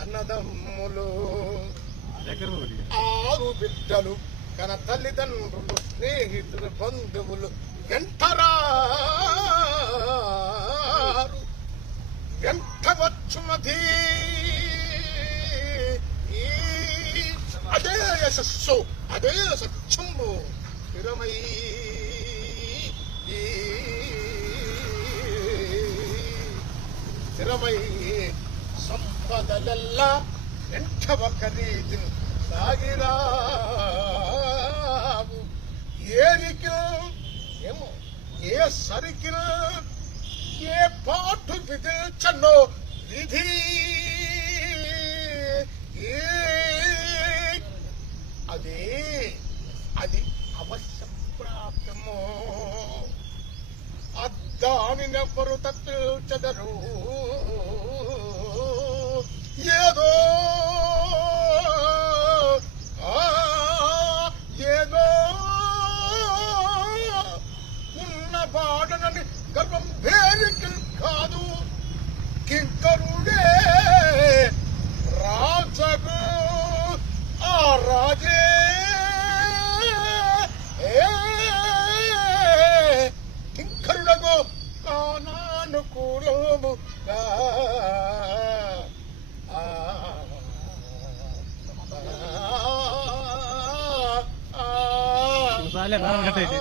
అన్నదమ్ములు. ఆరు బిడ్డలు కన తల్లిదండ్రులు స్నేహితులు బంధువులు. వెంటరారు. వెంట వచ్చున్నది ఈ అదే యశస్సు అదే సత్యము. స్థిరమై ఈ స్థిరమై సంపదలెల్ల వెంట ఒక రీతిని సాగిరావు ఏమో ఏ సరికిన ఏ పాటు విధించనో విధి. ఏ అదే అది అవశ్య ప్రాప్తము అద్దానినెవ్వరు తత్తుచదరు ఏదో కానానుకూలము ఆ, ఆ, ఆ, బాలే బాగా ఆ,